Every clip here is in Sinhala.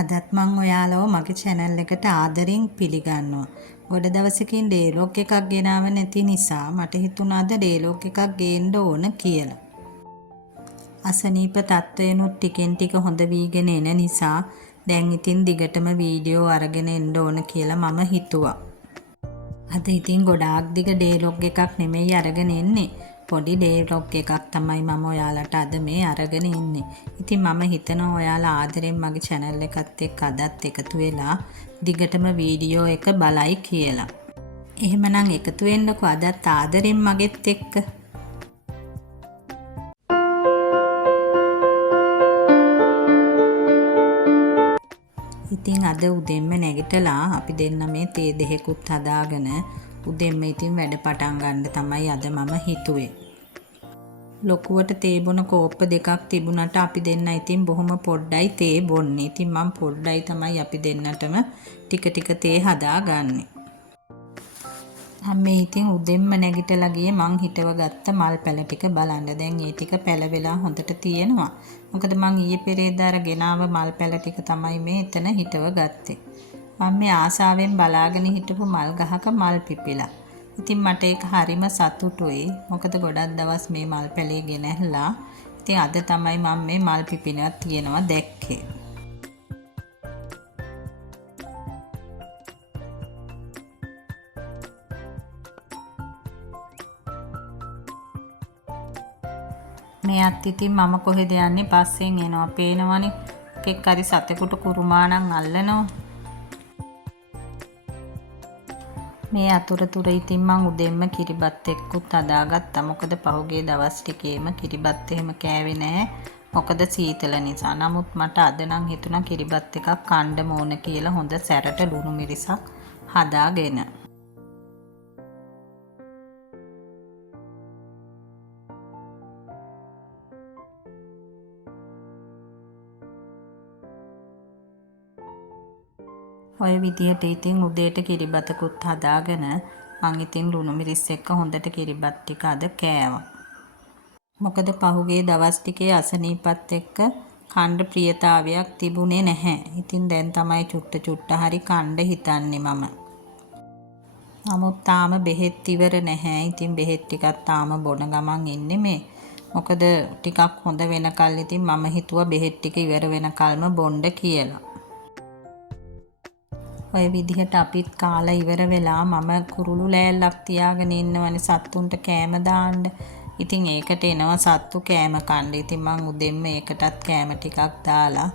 අදත් මං ඔයාලව මගේ channel එකට ආදරෙන් පිළිගන්නවා. ගොඩ දවසකින් ඩේලොග් එකක් ගෙනාව නැති නිසා මට හිතුණා අද ඩේලොග් එකක් ගේන්න ඕන කියලා. අසනීප තත්ත්වයනුත් ටිකෙන් ටික හොඳ වීගෙන එන නිසා දැන් ඉතින් දිගටම වීඩියෝ අරගෙන එන්න ඕන කියලා මම හිතුවා. අද ඉතින් ගොඩාක් දිග ඩේලොග් එකක් නෙමෙයි අරගෙන එන්නේ. පොඩි ඩේලොග් එකක් තමයි මම ඔයාලට අද මේ අරගෙන ඉන්නේ. ඉතින් මම හිතනවා ඔයාලා ආදරෙන් මගේ channel එකත් එක්ක අදත් එකතු වෙලා දිගටම වීඩියෝ එක බලයි කියලා. එහෙමනම් එකතු වෙන්නකෝ අදත් ආදරෙන් මගෙත් එක්ක. ඉතින් අද උදෙන්ම නැගිටලා අපි දෙන්න මේ තේ දෙහෙකුත් හදාගෙන උදෙන්ම ඉතින් වැඩ පටන් ගන්න තමයි අද මම හිතුවේ. ලොකුවට තේ බොන කෝප්ප දෙකක් තිබුණාට අපි දෙන්න ඉතින් බොහොම පොඩ්ඩයි තේ බොන්නේ. ඉතින් මම පොඩ්ඩයි තමයි අපි දෙන්නටම ටික ටික තේ හදාගන්නේ. අම්මේ ඉතින් උදෙන්ම නැගිටලා ගියේ මං හිටව ගත්ත මල් පැල ටික බලන්න. දැන් ඒ ටික පැලවෙලා හොඳට තියෙනවා. මොකද මං ඊයේ පෙරේදා අර ගෙනාව මල් පැල ටික තමයි මේ එතන හිටව ගත්තේ. මම මේ ආසාවෙන් බලාගෙන හිටපු මල් ගහක මල් පිපිලා. ඉතින් මට ඒක හරිම සතුටුයි. මොකද ගොඩක් දවස් මේ මල් පැලේ ගෙනහැලා. ඉතින් අද තමයි මම මේ මල් පිපිනවත් තියෙනවා දැක්කේ. මෙයත් ඉතින් මම කොහෙද යන්නේ පස්සෙන් එනවා පේනවනේ. එකෙක් හරි සතෙකුට කුරුමානම් අල්ලනවා. මේ අතරතුර ඉතින් මං උදෙන්ම කිරිබත් එක්කුත් හදාගත්තා. මොකද පහුගිය දවස් ටිකේම කිරිබත් එහෙම කෑවේ නැහැ. මොකද සීතල නිසා. නමුත් මට අද නම් හිතුණා කිරිබත් එකක් කන්න ඕන කියලා හොඳ සැරට ලුණු මිරිසක් හදාගෙන. ඔය විදිහට ඉතින් උදේට කිරිබතකුත් හදාගෙන මං ඉතින් ලුණු මිරිස් එක්ක හොඳට කිරිබත් ටික අද කෑවා. මොකද පහුගිය දවස් ටිකේ අසනීපත් එක්ක කන්න ප්‍රියතාවයක් තිබුණේ නැහැ. ඉතින් දැන් තමයි චුට්ට හරි කන්න හිතන්නේ මම. නමුත් තාම බෙහෙත් ඉවර නැහැ. ඉතින් බෙහෙත් ටිකක් තාම බොන ගමන් ඉන්නේ මේ. මොකද ටිකක් හොඳ වෙනකල් ඉතින් මම හිතුවා බෙහෙත් ටික ඉවර වෙනකල්ම බොන්න කියලා. ඔය විදිහට අපිත් කාලා ඉවර වෙලා මම කුරුළු ලෑල්ලක් තියාගෙන ඉන්නවනේ සත්තුන්ට කෑම දාන්න. ඉතින් ඒකට එනවා සත්තු කෑම කන්න. ඉතින් මං උදෙන්ම ඒකටත් කෑම ටිකක් දාලා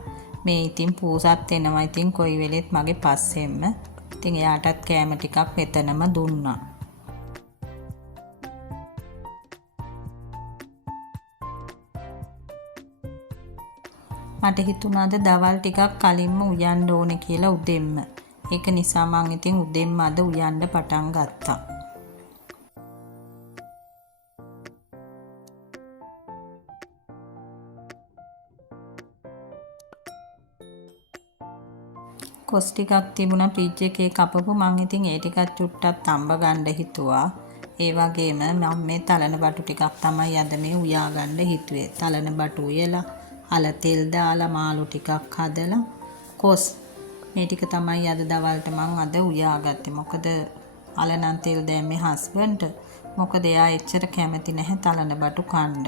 මේ ඉතින් පූසත් එනවා. ඉතින් කොයි වෙලෙත් මගේ පස්සෙන්ම. ඉතින් එයාටත් කෑම ටිකක් එතනම දුන්නා. මට හිතුණාද දවල් ටිකක් කලින්ම උයන්න ඕනේ කියලා උදෙන්ම. ඒක නිසා මං ඉතින් උදෙන්ම අද උයන්න පටන් ගත්තා. කොස් ටිකක් තිබුණා ෆ්‍රිජ් එකේ කපපු මං ඉතින් ඒ ටිකක් චුට්ටක් තඹ ගන්න හිතුවා. ඒ වගේම මම මේ තලන බටු ටිකක් තමයි අද මේ උයා ගන්න හිතුවේ. තලන බටු උයලා අල තෙල් දාලා මාළු ටිකක් හදලා කොස් මේ ටික තමයි අද දවල්ට මං අද උයාගත්තේ. මොකද අලනම් තෙල් දැම්මේ හස්බන්ඩ්ට. මොකද එයා එච්චර කැමති නැහැ තලන බටු කන්න.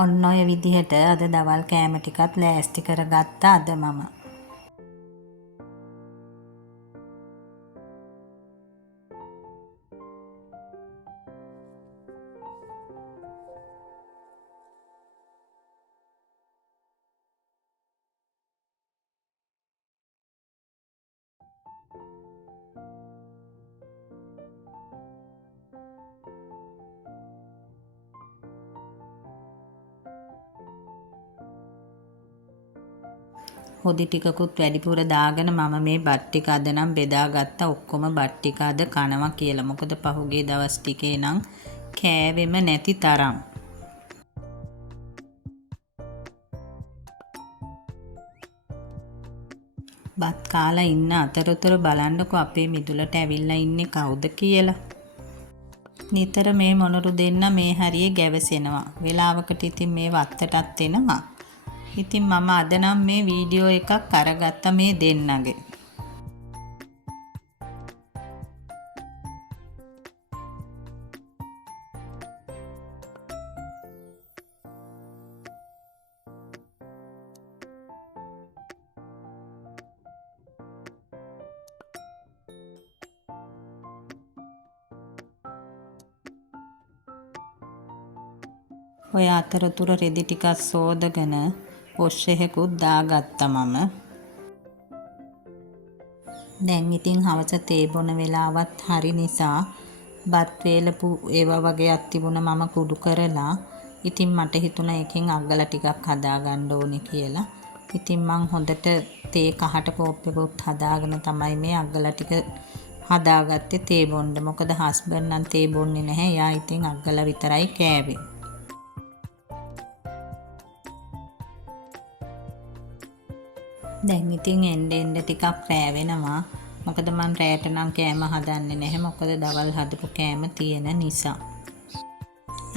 ඔන්න ඔය විදිහට අද දවල් කෑම ටිකත් ලෑස්ති කරගත්තා අද මම. හොදි ටිකකුත් වැඩිපුර දාගෙන මම මේ බත් ටික අද නම් බෙදාගත්තා. ඔක්කොම බත් ටික අද කනවා කියලා. මොකද පහුගිය දවස් ටිකේ නම් කෑවෙම නැති තරම්. බත් කාලා ඉන්න අතරතුර බලන්නකො අපේ මිදුලට ඇවිල්ලා ඉන්නේ කවුද කියලා. නිතර මේ මොනරු දෙන්න මේ හරියේ ගැවසෙනවා. වෙලාවකට ඉතින් මේ වත්තටත් එනවා. ඉතින් මම අද නම් මේ වීඩියෝ එකක් අරගත්ත මේ දෙන්නගේ. ඔය අතරතුර රෙදි ටිකක් සෝදගෙන පොෂ් එකකුත් දාගත්තා මම. දැන් ඉතින් හවස තේ බොන වෙලාවත් හරි නිසා බත් වේලපු ඒවා වගේක් තිබුණා මම කුඩු කරලා. ඉතින් මට හිතුණා එකෙන් අග්ගල ටිකක් හදාගන්න ඕනේ කියලා. ඉතින් මං හොඳට තේ කහට කෝප්පෙකුත් හදාගෙන තමයි මේ අග්ගල ටික හදාගත්තේ තේ බොන්න. මොකද හස්බන්ඩ් නම් තේ බොන්නේ නැහැ. එයා ඉතින් අග්ගල විතරයි කෑවේ. දැන් ඉතින් එන්න ටිකක් රෑ වෙනවා. මොකද මං රෑට නම් කෑම හදන්නේ නැහැ. මොකද දවල් හදපු කෑම තියෙන නිසා.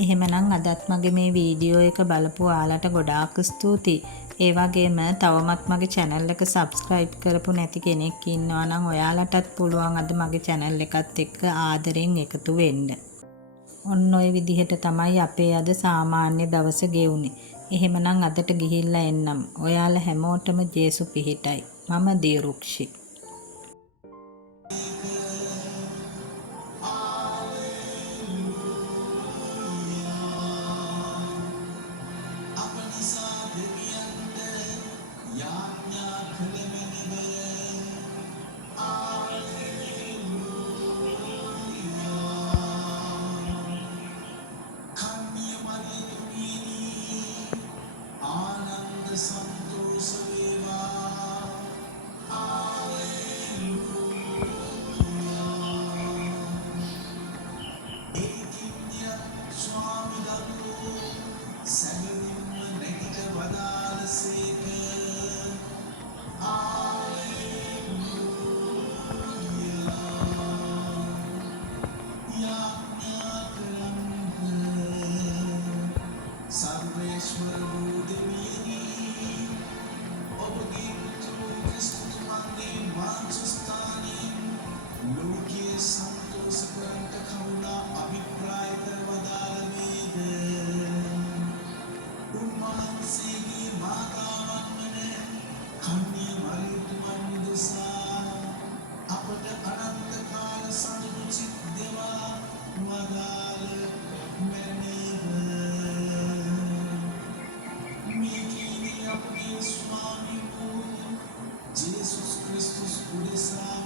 එහෙමනම් අදත් මගේ මේ වීඩියෝ එක බලපු ඔයාලට ගොඩාක් ස්තුතියි. ඒ වගේම තවමත් මගේ channel එක subscribe කරපු නැති කෙනෙක් ඉන්නවා නම් ඔයාලටත් පුළුවන් අද මගේ channel එකත් එක්ක ආදරෙන් එකතු වෙන්න. ඔන්න ඔය විදිහට තමයි අපේ අද සාමාන්‍ය දවස ගෙවුනේ. එහෙමනම් අදට ගිහිල්ලා එන්නම්. ඔයාලා හැමෝටම ජේසු පිහිටයි. මම දිරුක්ෂි. Jesus Christus, por essa